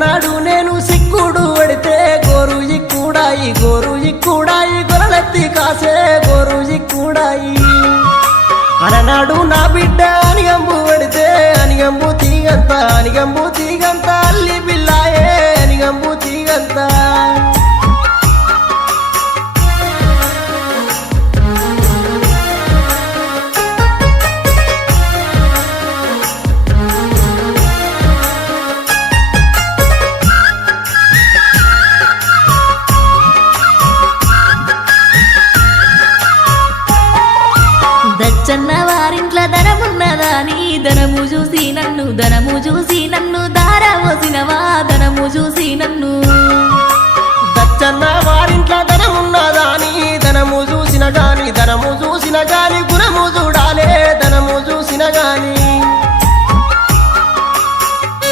నాడు నేను సిక్కుడు పడితే గోరు ఇక్కుడాయి గొరలెత్తి కాసే గోరు ఇక్కుడాయి అలనాడు నా బిడ్డ అనిగంబు పడితే అనిగంబు తీగంత